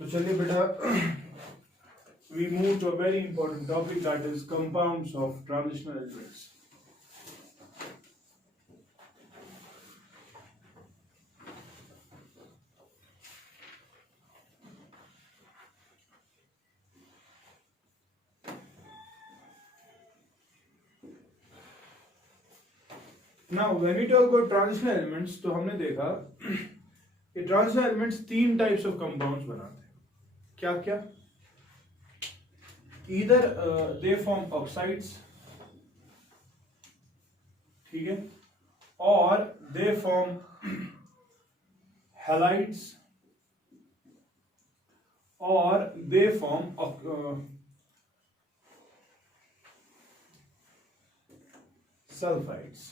तो चलिए बेटा, we move to a very important topic, that is compounds of transitional elements. Now when we talk about transitional elements, तो हमने देखा कि transitional elements तीन types of compounds बनाते हैं. क्या क्या? Either they form oxides, ठीक है, or they form halides, or they form sulfides.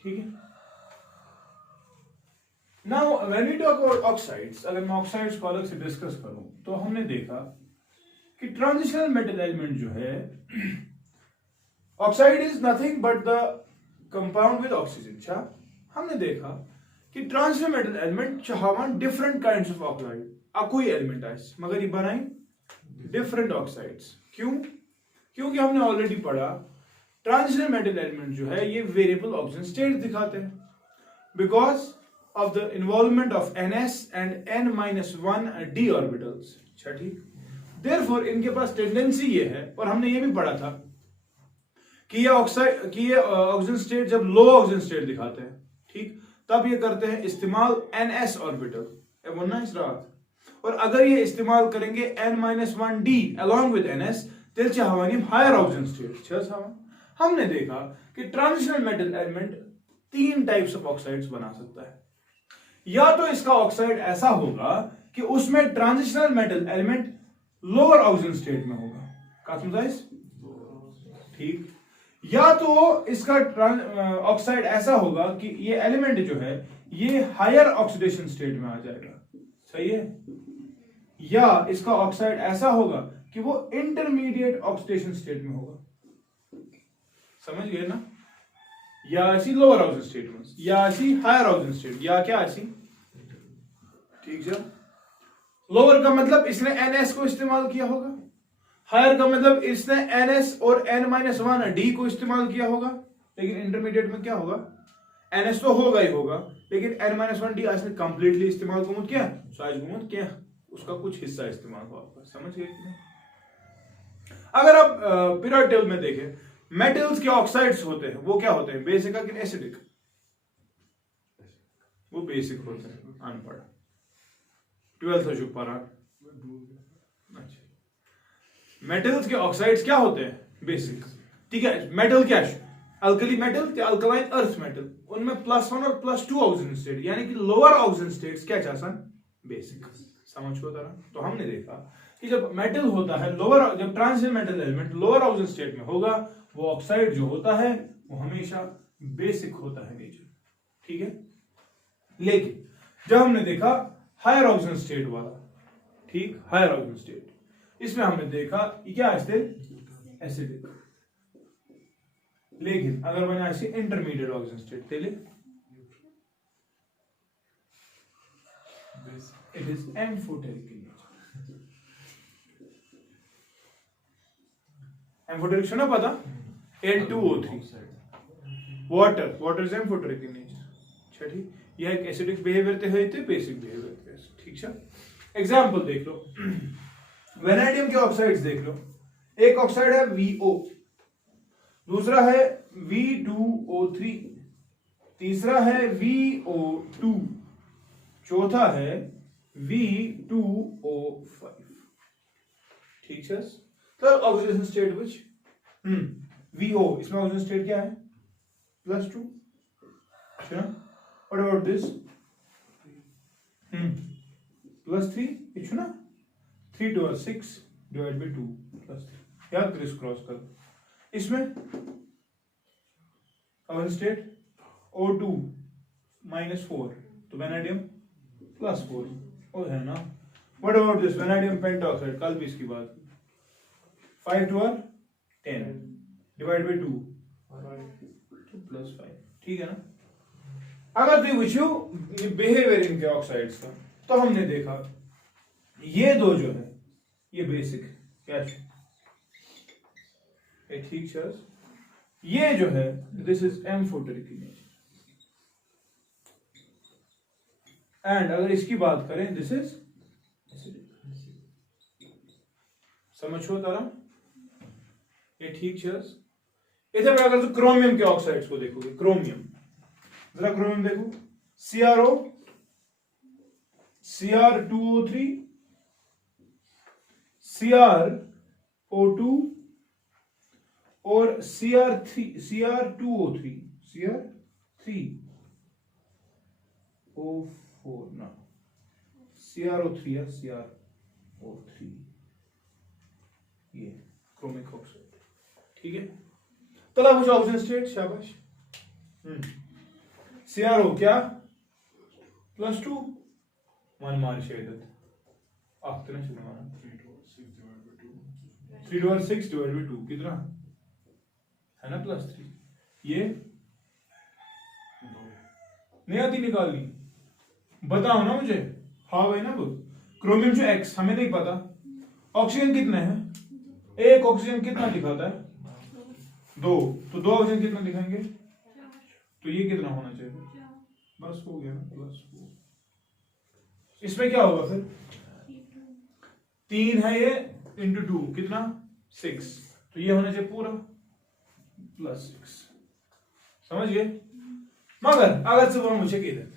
ठीक है. Now when we talk about oxides, अगर मैं oxides को अलग से डिस्कस करूं तो हमने देखा कि ट्रांजिशनल मेटल एलिमेंट जो है, oxide is nothing but the compound with oxygen. अच्छा, हमने देखा कि ट्रांजिशनल मेटल एलिमेंट चाहवान डिफरेंट काइंड्स ऑफ ऑक्साइड कोई एलिमेंट आइस मगर ये बनाई डिफरेंट ऑक्साइड्स. क्यों? क्योंकि हमने ऑलरेडी पढ़ा ट्रांजिशनल मेटल एलिमेंट जो है ये वेरिएबल ऑक्सीजन स्टेट दिखाते हैं because of the involvement of Ns and n-1 d orbitals. अच्छा ठीक. Therefore इनके पास टेंडेंसी ये है, और हमने ये भी पढ़ा था कि ये ऑक्सीजन स्टेट जब लो ऑक्सीजन स्टेट दिखाते हैं, ठीक, तब ये करते हैं इस्तेमाल Ns ऑर्बिटल. बोलना इस रात. और अगर ये इस्तेमाल करेंगे n-1 d along with Ns, तेल चाहवानी हायर ऑक्सीजन स्टेट. अच्छा, हमने देखा कि ट्रांजिशनल मेटल एलिमेंट तीन टाइप्स ऑफ ऑक्साइड्स बना सकता है. या तो इसका ऑक्साइड ऐसा होगा कि उसमें transitional metal element lower oxygen state में होगा. क्या समझाइस? ठीक. या तो इसका ऑक्साइड ऐसा होगा कि ये एलिमेंट जो है ये हायर ऑक्सीडेशन स्टेट में आ जाएगा. सही है. या इसका ऑक्साइड ऐसा होगा कि वो इंटरमीडिएट ऑक्सीडेशन स्टेट में होगा. समझ गए ना? या ऐसी लोअर ऑक्सीजन स्टेट में, या ऐसी हायर ऑक्सीजन स्टेट, या क्या ऐसी. ठीक है. लोअर का मतलब इसने NS को इस्तेमाल किया होगा, हायर का मतलब इसने NS और n-1 d को इस्तेमाल किया होगा. लेकिन इंटरमीडिएट में क्या होगा? NS तो होगा ही होगा, लेकिन n-1 d इसने कंप्लीटली इस्तेमाल को किया, किया, उसका कुछ हिस्सा इस्तेमाल हुआ आपका. समझ गए कि नहीं? अगर आप पीरियोडिक टेबल में देखें, मेटल्स के ऑक्साइड्स होते हैं वो क्या होते हैं? बेसिक कि एसिडिक? वो बेसिक होते हैं. अनपढ़ 12th जो पढ़ा. अच्छा, मेटल्स के ऑक्साइड्स क्या होते हैं? बेसिक. ठीक है. मेटल क्या है? अल्कली मेटल या अल्कलाइन अर्थ मेटल, उनमें +1 और +2 ऑक्सीजन स्टेट, यानी कि लोअर ऑक्सीजन स्टेट्स क्या चाहता? बेसिक. समझ को तरह. तो हमने देखा कि जब मेटल होता है लोअर, जब transitional metal element lower oxygen state में होगा, वो ऑक्साइड जो होता है वो हमेशा बेसिक होता है नेचर. ठीक है. लेकिन जब हमने देखा हायर ऑक्सीजन स्टेट वाला, ठीक, हायर ऑक्सीजन स्टेट, इसमें हमने देखा ये क्या है? एसिडिक. लेकिन अगर मैंने ऐसे इंटरमीडिएट ऑक्सीजन स्टेट तेले, it is amphoteric in nature. Amphoteric सुना पता? N2O3. Water is amphoteric in nature. अच्छा ठीक. यह एक एसिडिक बिहेवियर ते है, बेसिक बिहेवियर ते. ठीक है. एग्जांपल देख लो. वेनेडियम के ऑक्साइड्स देख लो. एक ऑक्साइड है VO, दूसरा है V2O3, तीसरा है VO2, चौथा है V2O5. ठीक है. तो ऑक्सीडेशन स्टेट विच VO, इसमें ऑक्सीजन स्टेट क्या है? +2. अच्छा. What about this? +3. इच्छू ना 3 to 6 divided by 2 +3. याद क्रिस क्रॉस कर. इसमें ऑक्सीजन स्टेट O2 -4, तो वेनेडियम +4 और है ना. What about this vanadium pentoxide? कल भी इसकी बात. 5 to 10 divided by 2 +5. ठीक है ना. अगर तुम वुचो बिहेवियर इनके ऑक्साइड्स का, तो हमने देखा ये दो जो है ये बेसिक क्या है, ठीक है। ये जो है this is amphoteric in nature, and अगर इसकी बात करें दिस इज समझो तारा, ये ठीक है। इधर अगर तो क्रोमियम के ऑक्साइड्स को देखोगे, क्रोमियम, जरा क्रोमियम देखो, CrO, Cr2O3, CrO2 और Cr2O3, Cr3O4 ना, CrO3 या CrO3, ये क्रोमिक ऑक्साइड, ठीक है। तला कुछ ऑक्सीजन स्टेट, शाबाश। CrO क्या +2 वन मार शेदत आखते ना चुना 3/6/2 कितना है ना, +3। ये नहीं आती निकालनी, बताओ ना मुझे। हाँ भाई ना, क्रोमियम जो X हमें नहीं पता, ऑक्सीजन कितने हैं, एक ऑक्सीजन कितना दिखाता है, 2, तो 2 ऑक्सीजन कितना दिखाएंगे, तो ये कितना होना चाहिए, बस हो गया ना, +4। इसमें क्या होगा फिर, 3 है ये × 2 कितना 6, तो ये होना चाहिए पूरा +6, समझ गए। मगर अगर से मुझे कहते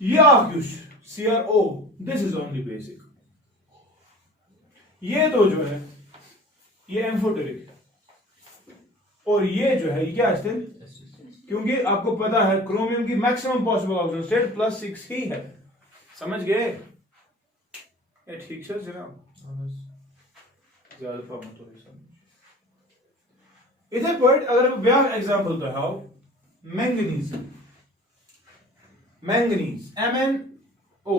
ये आक्यूश CrO this is only basic, ये दो जो है ये एम्फोटेरिक, और ये जो है ये क्या है, क्योंकि आपको पता है क्रोमियम की मैक्सिमम पॉसिबल ऑक्सीजन स्टेट +6 ही है, समझ गए, ये ठीक है जनाब, ज्यादा प्रॉब्लम तो नहीं समझ। इधर पर अगर ब्याह एग्जांपल तो हाउ मैंगनीज, MnO,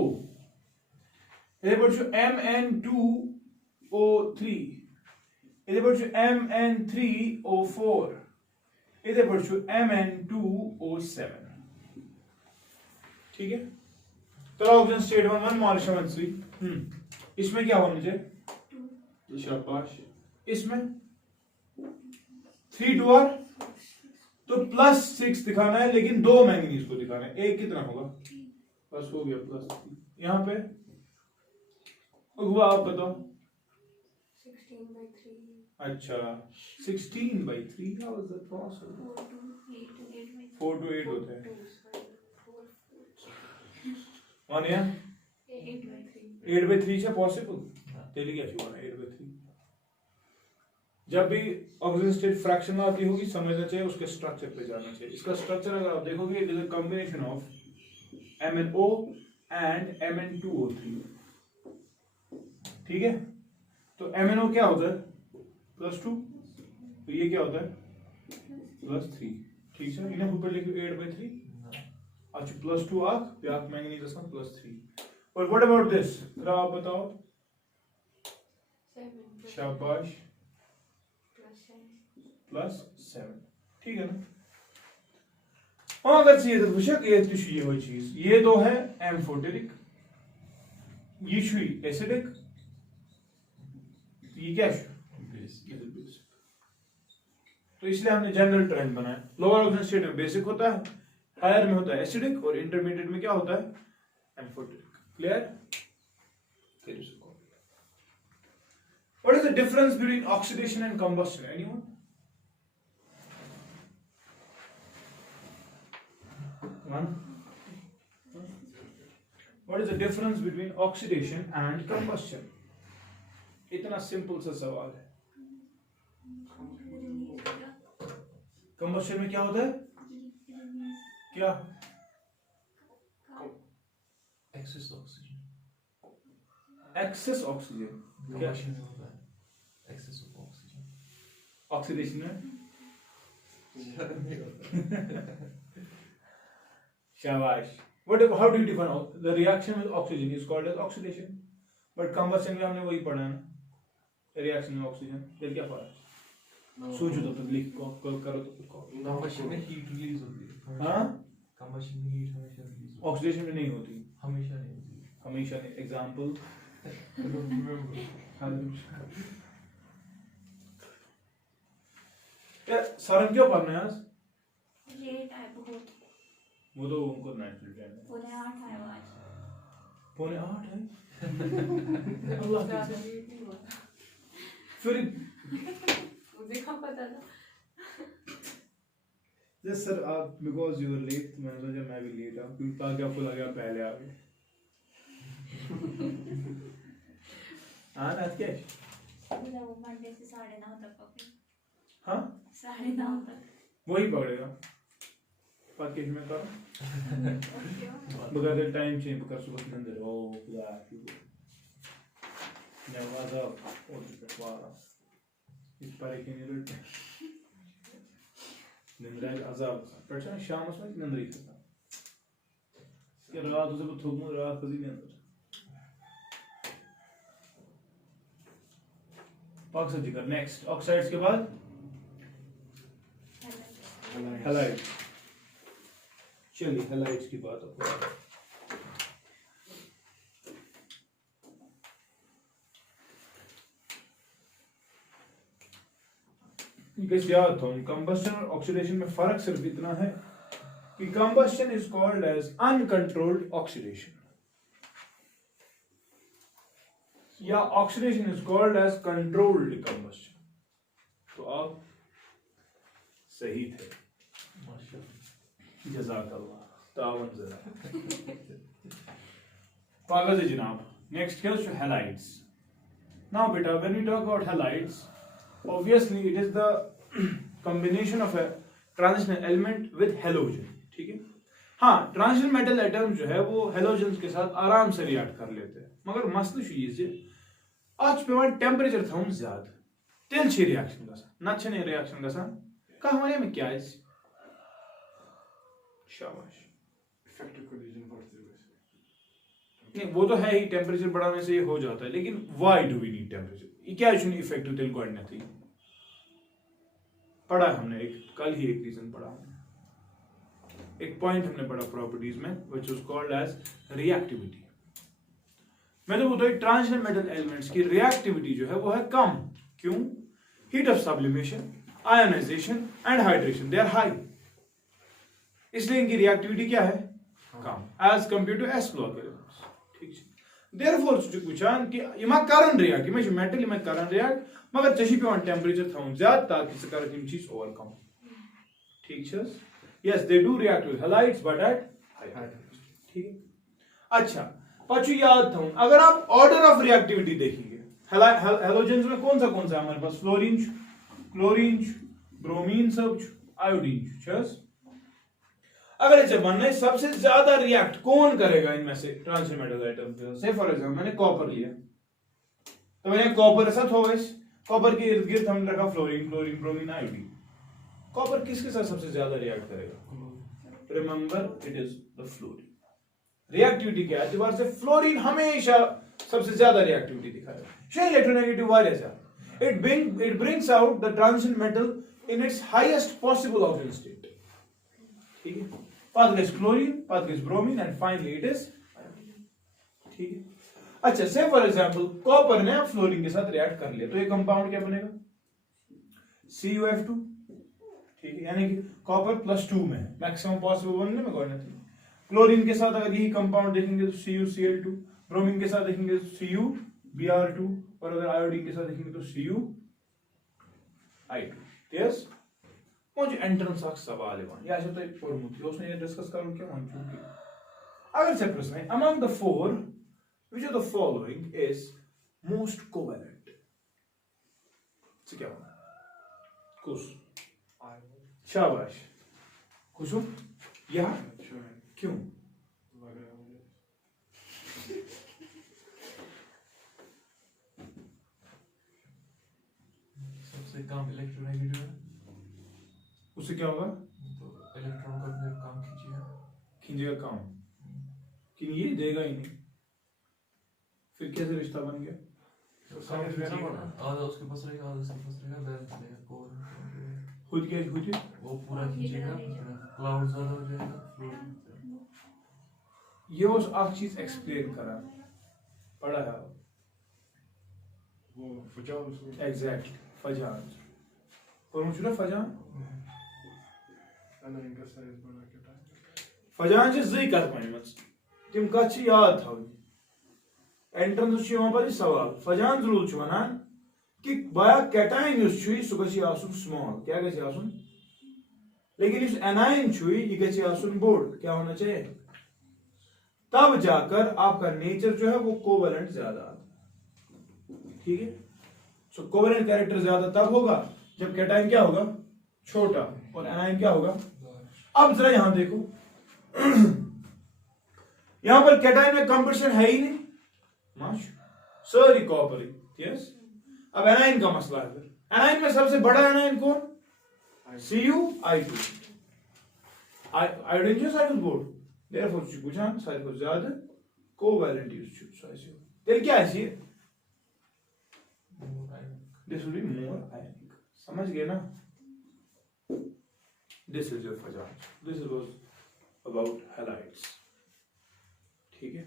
इधर पर जो Mn2O3, इधर पर जो Mn3O4, इधर पर जो Mn2O7, ठीक है। तो ऑक्सीजन स्टेट 1 मॉलिक्यूल 3, इसमें क्या होना चाहिए, शाबाश, इसमें 3 2R, तो +6 दिखाना है, लेकिन 2 मैंगनीज को दिखाना है, एक कितना होगा, बस हो गया +3। यहाँ पे हुआ, आप बताओ 16/3, अच्छा 16/3, how is that possible, 4 to 8 होते हैं, 1 या 8/3 से पॉसिबल, तेरी क्या हुआ ना 8/3। जब भी ऑक्सीजन स्टेट फ्रैक्शन आती होगी समझना चाहिए, उसके स्ट्रक्चर पे जाना चाहिए। इसका स्ट्रक्चर अगर आप देखोगे it is a combination of MnO and Mn2O3, ठीक है। तो MnO क्या होता है +2, तो ये क्या होता है +3, ठीक है। इन्हें ऊपर लिखो 8/3, अच्छा +2 आख ब्याक मैंगनीज असम +3। और व्हाट अबाउट दिस, जरा आप बताओ, 7 शाबाश, +7, ठीक है ना। और अगर ये तो वुशक ये वो चीज, ये दो है एम्फोटेरिक, ये शुई एसिडिक, ये क्या है, तो इसलिए हमने जनरल ट्रेंड बनाया। लोअर ऑक्सीजन स्टेट में बेसिक होता है, हायर में होता है एसिडिक, और इंटरमीडिएट में क्या होता है amphoteric. Clear? What is the difference between oxidation and combustion? Anyone? One. What is the difference between oxidation and combustion? इतना सिंपल सा सवाल है। कंबस्शन में क्या होता है, क्या excess oxygen, excess oxygen, combustion में होता है एक्सेस ऑफ ऑक्सीजन, ऑक्सीडेशन में शाबाश। What? How do you define the reaction with oxygen is called as oxidation, but combustion में हमने वही पढ़ा ना, रिएक्शन में ऑक्सीजन, फिर क्या फर्क, सोचो तो लिख करो तो कंबशन में हीट रिलीज होती है, हाँ कम्बशन में हीट हमेशा रिलीज ऑक्सीडेशन में नहीं होती, हमेशा नहीं होती। हमेशा नहीं। Example I don't remember. यार सर क्यों पढ़ना है आज? लेट आए बहुत, वो तो उनको नेचुरल टाइम है। 7:45 आए वो आज। 7:45 है। अल्लाह ज़्यादा की लेट नहीं हुआ था। फिर मुझे कहाँ पता था। यस सर, आप बिकॉज यू वर लेट, मैंने सोचा मैं भी लेट आऊँ क्योंकि ताकि आपको लगे आप पहले आ गए। हाँ ना क्या है? मुझे वो मंडे से 9:30 तक पकड़े। हाँ 9:30 तक। वही पकड़ेगा पैकेज में करो बगैर टाइम चेंज कर सुबह के अंदर। ओ खुदा की नवाजा और पिटवारा इस पर एक मिनट निंद्रा अजाब पढ़ना शाम में निंद्रा ही था कि रात उसे को थोक में रात कभी नहीं अंदर पाक सब्जी कर। नेक्स्ट ऑक्साइड्स के बाद हैलाइड। चलिए हैलाइड्स की बात आपको बस याद था। कंबस्शन और ऑक्सीडेशन में फर्क सिर्फ इतना है कि combustion is called as uncontrolled oxidation या oxidation is called as controlled combustion. तो आप सही थे, जज़ाकल्लाह, तावन जरा कागज है जनाब। नेक्स्ट क्या है हैलाइड्स। नाउ बेटा when we talk about halides obviously it is the combination of a transitional element with halogen, ठीक है। हाँ ट्रांजिशनल मेटल एटम जो है वो हेलोजेंस के साथ आराम से रिएक्ट कर लेते हैं मगर मसला ये आज पे टेम्परेचर था ज्यादा तेल छ रिएक्शन गसान नत छ रिएक्शन गसान कह वन में क्या शाबाश इफेक्टिव कोलिजन बढ़ती है वैसे। नहीं वो तो है ही, टेम्परेचर बढ़ाने से ये हो जाता है, लेकिन why do we need temperature? ये क्या इफेक्टिव तेल गॉडनेथी पढ़ा है हमने, एक कल ही एक रीजन पढ़ा हमने, एक पॉइंट हमने पढ़ा प्रॉपर्टीज में which was called as reactivity. मैं तो बोलता हूं ट्रांजिशनल मेटल एलिमेंट्स की रिएक्टिविटी जो है वो है कम। क्यों? Heat of sublimation, ionisation and hydration they are high, इसलिए इनकी रिएक्टिविटी क्या है? कम as compared to S block elements. ठीक है, देयरफॉर वुचान कि यमा करन रिएक्ट, यमा मेटल यमा करन रिएक्ट मगर चशी पे टेम्परेचर थवन ज्यादा ताकि से कर यम चीज ओवरकम। ठीक है, yes they do react with halides but at high temperature. ठीक है, अच्छा पछु याद थवन अगर आप ऑर्डर ऑफ रिएक्टिविटी देखेंगे हेलोजेंस में कौन सा हमारे पास? फ्लोरीन, क्लोरीन, ब्रोमीन, सब आयोडीन। चस अगर इसे बनना है सबसे ज्यादा रिएक्ट कौन करेगा इनमें से ट्रांजिशनल मेटल आइटम पे? से फॉर एग्जांपल मैंने कॉपर लिया तो मैंने कॉपर ऐसा हो गया, कॉपर के इर्द गिर्द हमने रखा fluorine, chlorine, bromine, iodine. Copper किसके साथ सबसे ज्यादा रिएक्ट करेगा? Remember it is the fluorine. Reactivity के एतबार से फ्लोरीन हमेशा सबसे ज्यादा रिएक्टिविटी दिखाएगा। शेयर इलेक्ट्रोनेगेटिव वाले से it brings out the transition metal in its highest possible oxidation state. ठीक है, path is chlorine, path is bromine and finally it is iodine. ठीक है, अच्छा से फॉर एग्जांपल कॉपर ने फ्लोरीन के साथ रिएक्ट कर लिया तो ये कंपाउंड क्या बनेगा? CuF2। ठीक है, यानी कि कॉपर +2 में है, मैक्सिमम पॉसिबल बनने में कोई नहीं। क्लोरीन के साथ अगर यही कंपाउंड देखेंगे तो CuCl2, ब्रोमीन के साथ देखेंगे तो CuBr2 और अगर आयोडीन के साथ देखेंगे तो CuI2। यस मुझे एंट्रेंस का सवाल है या तो एक पढ़मुत उसने ये डिस्कस करूं क्या मान चुकी अगर से प्रश्न है among the four which of the following is most covalent? से क्या होगा? कुछ शाबाश खुश हो या क्यों? सबसे कम इलेक्ट्रोनेगेटिव है उससे क्या होगा? तो इलेक्ट्रॉन को अपने काम खींचेगा काम कि ये देगा ही नहीं, फिर कैसे रिश्ता बन गया? आधा उसके पास रहेगा, आधा उसके पास रहेगा, बैलेंस रहेगा। कोर खुद क्या खुद वो पूरा खींचेगा, क्लाउड ज्यादा हो जाएगा, फ्लोरीन ये उस एक चीज एक्सप्लेन करा पढ़ा है वो फजान सो एग्जैक्टली फजान और मुझे ना Fazan ana inga size bana keta Fazan से जई कत पणमस तिम कत छ याद थावनी एंट्रेंस छ वहां पर सवाल फजान रूल छ वनान कि बाया कैटाइन युस छ सु गछि आसुन स्मॉल क्या गछि आसुन लेकिन इस एनाइन छ ये गछि आसुन बोल्ड क्या होना चाहिए तब जाकर आपका नेचर जो है वो कोवेलेंट ज्यादा आता है ठीक है सो कोवेलेंट कैरेक्टर ज्यादा तब होगा जब कैटाइन क्या होगा छोटा और एनाइन क्या होगा अब जरा यहां देखो यहां पर कैटाइन में कंपटीशन है ही नहीं माश सारी कॉपर यस अब एनाइन का मसला है फिर एनाइन में सबसे बड़ा एनाइन कौन CuI2 आयोडीन जो साइकिल बोर्ड देयरफॉर बुझान सारे को ज्यादा कोवैलेंट यूज साइज तेरे क्या है ये this will be more ionic समझ गए ना दिस इज योर फजान दिस वाज अबाउट हैलाइड्स ठीक है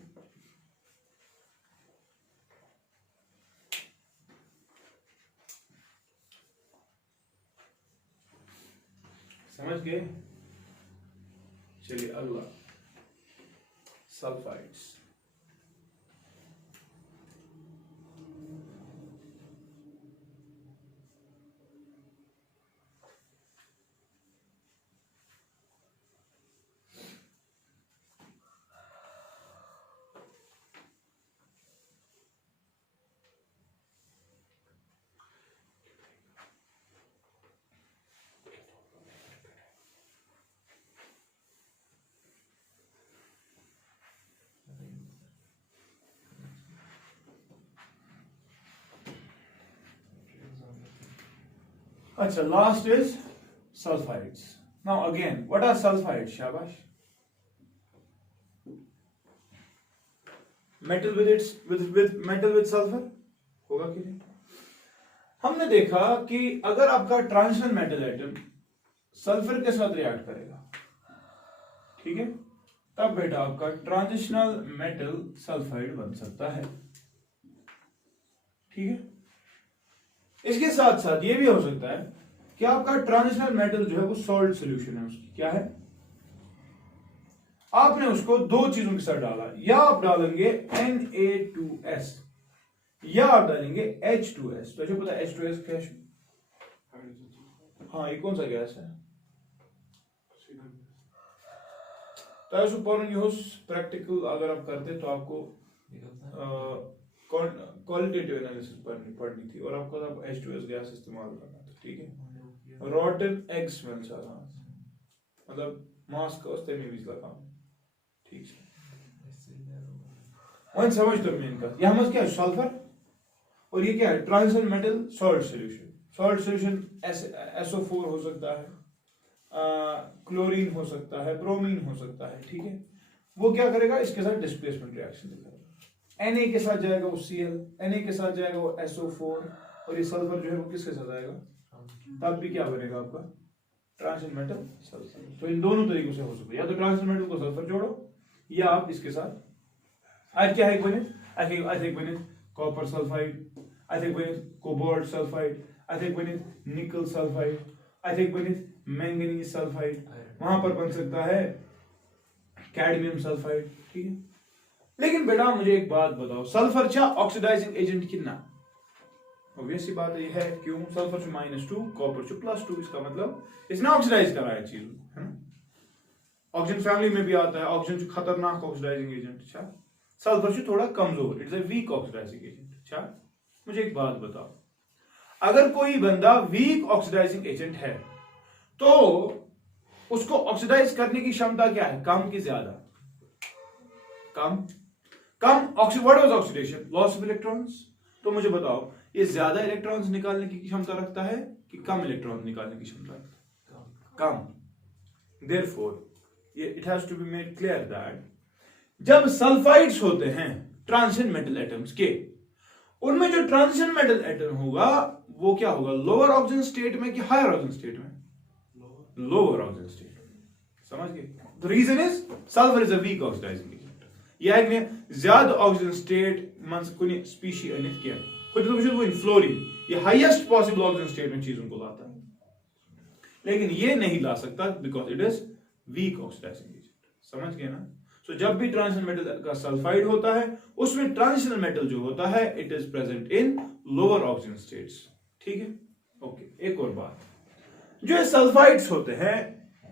समझ गए चलिए अगला सल्फाइड्स अच्छा last is sulfides. Now again, what are sulfides, Shabash? Metal with metal with sulfur होगा कि नहीं? हमने देखा कि अगर आपका ट्रांजिशनल मेटल एटम सल्फर के साथ रिएक्ट करेगा ठीक है तब बेटा आपका ट्रांजिशनल मेटल सल्फाइड बन सकता है ठीक है इसके साथ साथ ये भी हो सकता है कि आपका ट्रांजिशनल मेटल जो है वो सॉल्ट सॉल्यूशन है उसकी क्या है आपने उसको दो चीजों के साथ डाला या आप डालेंगे Na2S या आप डालेंगे H2S तो पता है H2S क्या है हाँ ये कौन सा गैस है तो प्रैक्टिकल अगर आप करते तो आपको क्वालिटेटिव एनालिसिस पढ़नी थी और आपको तब H2S गैस इस्तेमाल करना था ठीक है रॉटन एग स्मेल से मतलब मास्क उसते में भी लगा ठीक है वन समझ तो मेन का यहां मत क्या है सल्फर और ये क्या है transitional metal salt solution SO4 हो सकता है क्लोरीन हो सकता है ब्रोमीन हो सकता है ठीक है वो क्या करेगा इसके साथ डिस्प्लेसमेंट रिएक्शन दिखाएगा Na के साथ जाएगा वो Cl Na के साथ जाएगा वो SO4 और ये सल्फर जो है वो किसके साथ आएगा तब भी क्या बनेगा आपका ट्रांजिशनल मेटल सल्फर तो इन दोनों तरीकों से हो सकता है या तो ट्रांजिशनल मेटल को सल्फर जोड़ो या आप इसके साथ आज क्या है बने आई थिंक बने कॉपर सल्फाइड आई थिंक बने कोबाल्ट सल्फाइड आई थिंक बने निकल सल्फाइड आई थिंक बने मैंगनीज सल्फाइड वहां पर बन सकता है कैडमियम सल्फाइड ठीक है लेकिन बेटा मुझे एक बात बताओ सल्फर क्या ऑक्सीडाइजिंग एजेंट कितना ऑब्वियस सी बात ये है क्यों सल्फर से -2 कॉपर से +2 इसका मतलब इसने ऑक्सीडाइज करा है चीज है ना ऑक्सीजन फैमिली में भी आता है ऑक्सीजन खतरनाक ऑक्सीडाइजिंग एजेंट अच्छा सल्फर से थोड़ा कमजोर it's a weak oxidising agent अच्छा मुझे एक बात बताओ अगर कोई बंदा वीक ऑक्सीडाइजिंग एजेंट है तो उसको ऑक्सीडाइज करने की क्षमता क्या है कम की ज्यादा कम what was oxidation loss of electrons तो मुझे बताओ ये ज्यादा इलेक्ट्रॉन्स निकालने की क्षमता रखता है कि कम इलेक्ट्रॉन निकालने की क्षमता रखता है कम देयरफॉर ये it has to be made clear that जब सल्फाइड्स होते हैं ट्रांजिशन मेटल एटम्स के उनमें जो ट्रांजिशन मेटल एटम होगा वो क्या होगा लोअर ऑक्सीजन स्टेट में कि हायर ऑक्सीजन स्टेट में लोअर ऑक्सीजन स्टेट समझ गए the reason is sulphur is a weak oxidising agent यह हेकि ज्यादा ऑक्सीजन स्टेट मंज कुछ स्पीशी अनित क्या खुद वो फ्लोरीन ये हाईएस्ट पॉसिबल ऑक्सीजन स्टेट में चीजों को लाता है, लेकिन ये नहीं ला सकता because it is weak oxidising agent. समझ गए ना? सो जब भी ट्रांजिशन मेटल का सल्फाइड होता है उसमें ट्रांजिशनल मेटल जो होता है it is present in lower oxygen states. ठीक है, ओके। एक और बात, जो सल्फाइड्स होते हैं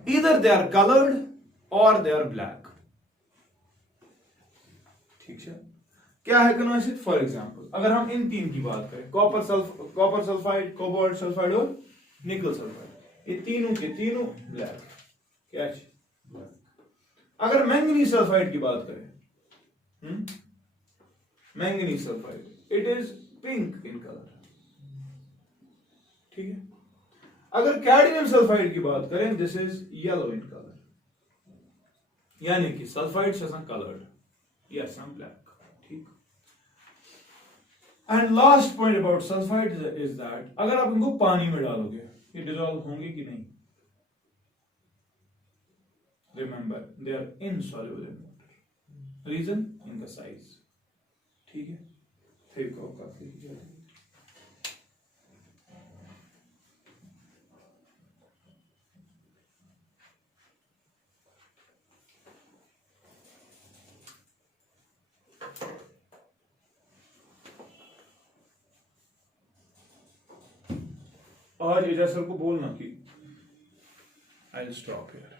ईदर दे आर कलर्ड और दे आर ब्लैक। ठीक है, क्या है कन्वर्सिट? फॉर एग्जांपल अगर हम इन तीन की बात करें, कॉपर सल्फाइड, कोबाल्ट सल्फाइड और निकल सल्फाइड, ये तीनों के तीनों ब्लैक। क्या है? अगर मैंगनीज सल्फाइड की बात करें, manganese sulphide it is pink in colour. ठीक है, अगर कैडमियम सल्फाइड की बात करें this is yellow in colour, यानी कि सल्फाइड्स आसान कलर्ड, ये आसान ब्लैक। ठीक, and last point about sulphide is that अगर आप इनको पानी में डालोगे ये डिसॉल्व होंगे कि नहीं? Remember they are insoluble in water, reason इनका साइज। ठीक है, फेविकॉल काफी ज्यादा। और एजा सर को बोलना कि आई विल स्टॉप हियर।